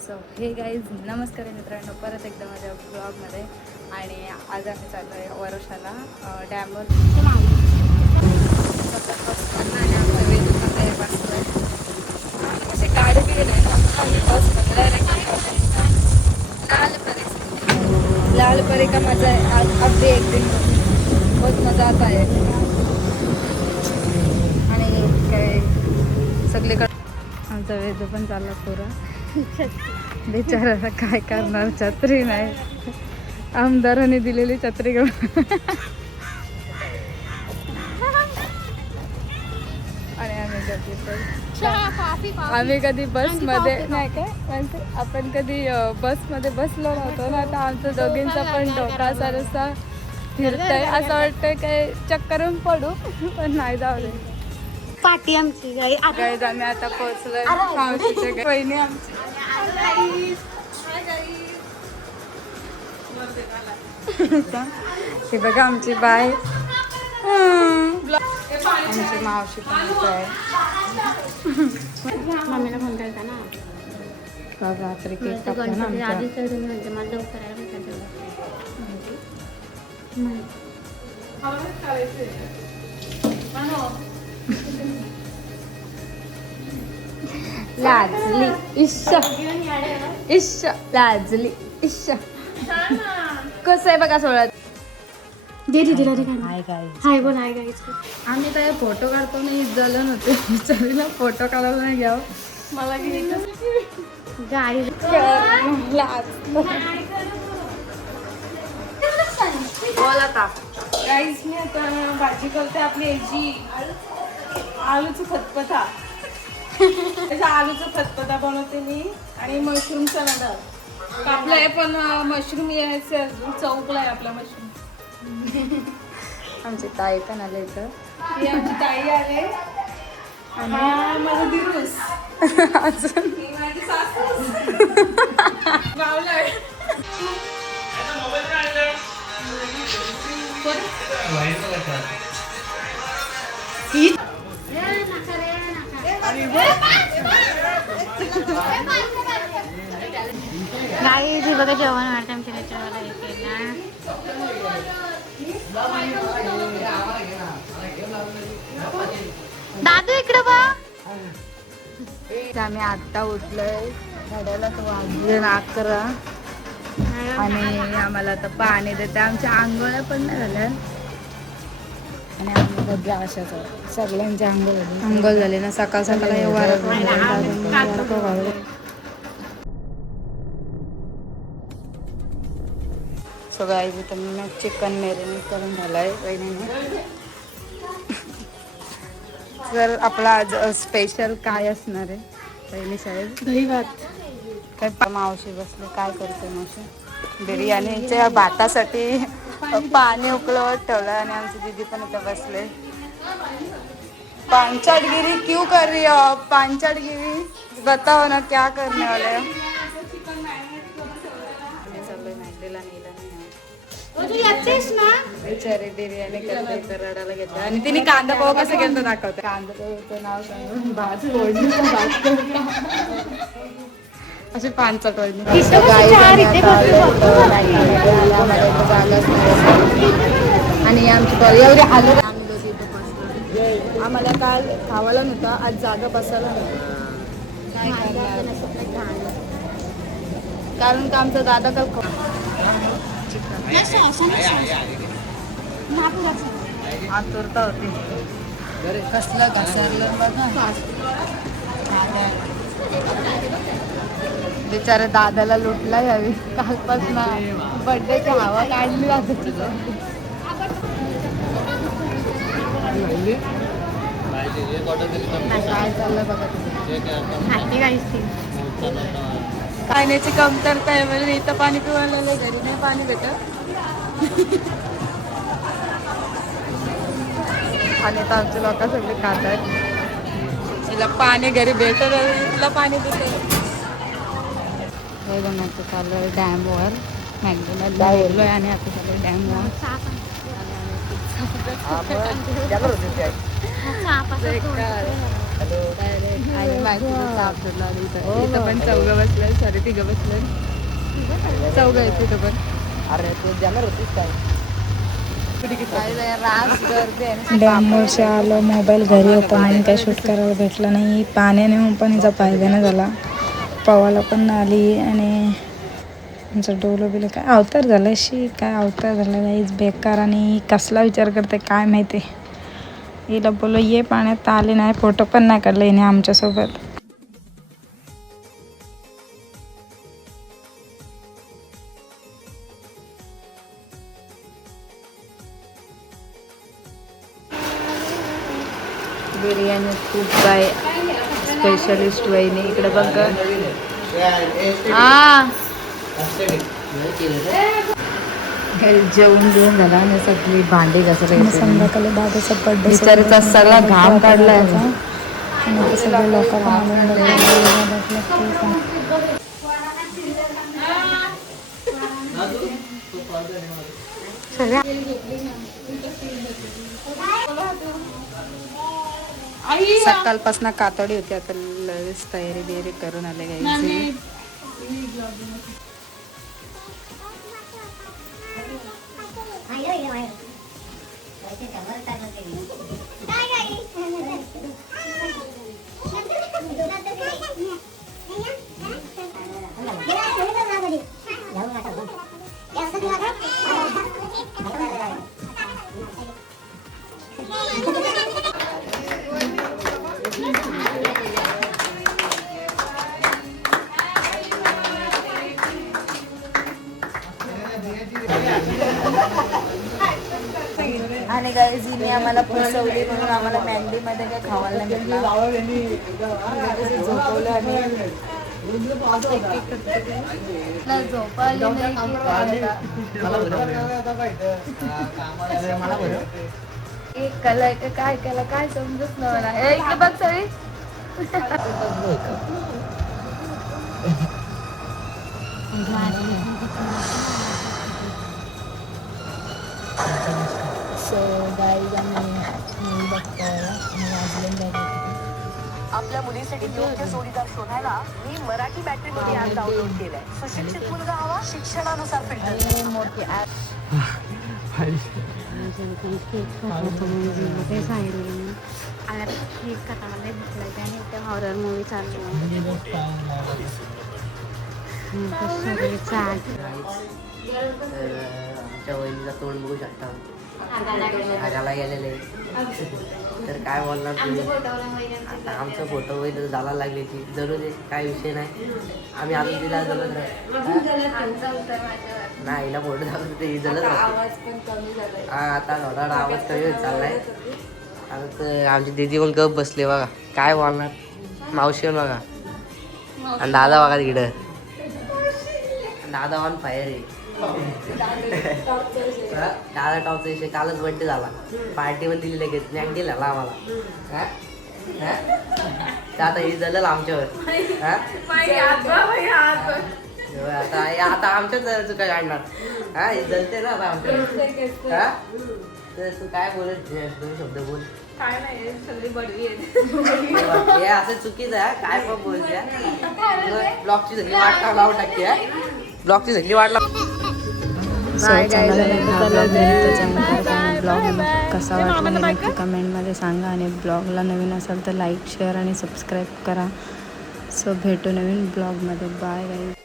So हे guys नमस्कार मित्रांनो, परत एकदा माझ्या ब्लॉगमध्ये. आणि आज आम्ही चाललो आहे वर्षाला डॅमवर. आणि आमच्या वेदूमध्ये बसलो आहे. असे गाडी बिडी नाही, बसमध्ये डायरेक्ट लाल परी का मजा है. अगदी एक दिन बहुत मजा आता है. आणि काय सगळीकडे आमचा वेदू पण चालला पुरा. बिचाराला काय करणार, छत्री नाही, आमदारांनी दिलेली छत्री घेऊन. आणि आम्ही कधी बसमध्ये नाही काय म्हणजे आपण कधी बसमध्ये बसलो नव्हतो ना. आता आमचं दोघींचा पण डोका सरसा फिरतंय, असं वाटतंय काय चक्करून पडू, पण नाही जाऊ दे. पाठी आमची गाई आम्ही आता पोहोचलोय मावशीच्या बहिणी आमची. हे बघा आमची बाय, आमची मावशी पण आहे. मम्मीला फोन करता ना रात्री केक कापला ना आमच्या. लाजली इश्श इश्श लाजली इश्श. कसं आहे बघा सोळा. हाय बोल. Hi guys. आम्ही काय फोटो काढतो नाही, जलन होते विचारीला फोटो काढायला नाही घ्यावं मला गाडी बोल आता. गाईस मी आता भाजी करते आपली याची आलूचं खतपथा. त्याचा आलूचं खतपथा बनवते मी. आणि मशरूमचा नडा कापलाय, पण मशरूम यायचे अजून चौकलाय आपला मशरूम. आमची ताई पण आले इथं. ही आमची ताई आले आणि हा माझा दिरूस. अजून ही माझी सासूस मावलाय. गाई जी बघा जेवण वाटतं आमच्या त्याच्यावाला दादू इकडं बा. आम्ही आत्ता उठलोय, घड्याला तो वाजले 11 आणि आम्हाला आता पाणी देते. आमच्या आंघोळ्या पण नाही झाल्या आणि आम्ही बदला अशाच सगळ्यांची आंघोळ झाली ना. सकाळ सकाळ सगळं आहे. तिथं मी चिकन मॅरिनेट करून झालंय बहिणीने. तर आपला आज स्पेशल काय असणार आहे बहिणी साहेब? दही भात. काय मावशी बसले, काय करते मावशी? बिर्याणीच्या भातासाठी पाणी उकळवत ठेवलं आणि आमची दीदी पण इथं बसले. पांचटगिरी क्यों कर रही हो आप? पांचटगिरी बताओ ना, क्या करने वाले हो? बिचारी बिर्याणी करते तर रडायला घेतलं. आणि तिने कांदा पोहा कसं केलं दाखवते. कांदा पोहाचं नाव सांगून भात फोडणी अशी पानचट वडणी. आणि आमची कॉलेज एवढी आलो आम्ही दोघी इथे बसलो. आम्हाला काल खावायला नव्हतं, आज जागा बसायला नव्हतं. काय करणार, कारण का आमचा दादा काल आतुरता होती. कसलं घसरलं बघा. बिचारे दादाला लुटला यावी. कालपासून बर्थडेची हवा काढली जाते. काय चाललं बघा. पाण्याची कमतरता आहे म्हणजे इथं पाणी पिवायला घरी नाही पाणी भेटत. आणि तर आमचे लोक सगळे खातात. तिला पाणी घरी भेटत, तिला पाणी देते. हे बनवायचं चालू आहे डॅमवर. मॅकडोनल्डला गेलोय आणि आता सगळं डॅमवर. आणि बाकीचं साप धरला इथं इथं पण चौघं बसलं सॉरी तिघं बसलं चौघं आहेत तिथं पण. अरे तू जाणार होतीस काय? डॅमवरशी आलो मोबाईल घरी होता म्हणून काही शूट करायला भेटलं नाही. पाण्याने पण हिचा फायदा नाही झाला. पवायला पण नाही आली आणि आमचं डोलं बिलं काय अवतार झाला अशी काय अवतार झाला काहीच बेकार. आणि कसला विचार करते काय माहिती. हिला बोललो ये पाण्यात आले नाही फोटो पण नाही काढले हिने आमच्यासोबत. बिर्याणी खूप काय स्पेशलिस्ट वहिनी इकडे बघ. हा जेवण घेऊन झाला आणि सगळी भांडी घासली. संध्याकाळी दादाचा बर्थडे बिचारीचा सगळा घाम काढला आणि सगळे लोक सकाळपासून कातडी होती. आता लगेच तयारी बियारी करून आले गायची. आणि गाईज हिने आम्हाला फसवली म्हणून आम्हाला मॅन्डीमध्ये काय खावायला भेटलं. झोपवलं आणि काय केलं काय समजत नाही मला. इकडे बघ सगळी आपल्या मुलीसाठी योग्य जोडीदार शोधायला मी मराठी मॅट्रिमोनी ॲप डाउनलोड केलंय. सुशिक्षित मुलगा हवा, शिक्षणानुसार फिल्टर. मोठी हॉरर मूवी चालू आमच्या वहिनीचा तोंड बघू शकता. आगाला गेलेले तर काय बोलणार तुम्ही. आता आमचा फोटो वगैरे झाला लागली ती जरूर काय विषय नाही. आम्ही अजून तिला जलत नाही हिला फोटो दाखवतो ते जलत आता थोडा आवाज कमी होत चाललाय. आता तर आमची दीदी पण गप बसले बघा काय बोलणार. मावशी पण बघा आणि दादा बघा तिकडं. दादा ऑन फायर आहे. दादा टॉपचा विषय कालच बड्डे झाला. पार्टी पण दिली लगेच स्नॅक दिला आम्हाला. आता हे झालं आमच्यावर. आता आमच्याच चुका काढणार. हा हे जलते ना आता आमच्यावर. हा तर तू काय बोलत 2 शब्द बोल. काय नाही सगळी बडवी हे असं चुकीचं आहे काय पण बोलते. ब्लॉकची सगळी वाट लावून टाकते. ब्लॉकची सगळी वाट लाव. ब्लॉग कसा वाटला नक्की कमेंटमध्ये सांगा. आणि ब्लॉगला नवीन असाल तर लाईक शेअर आणि सबस्क्राईब करा. सो भेटू नवीन ब्लॉगमध्ये. Bye guys.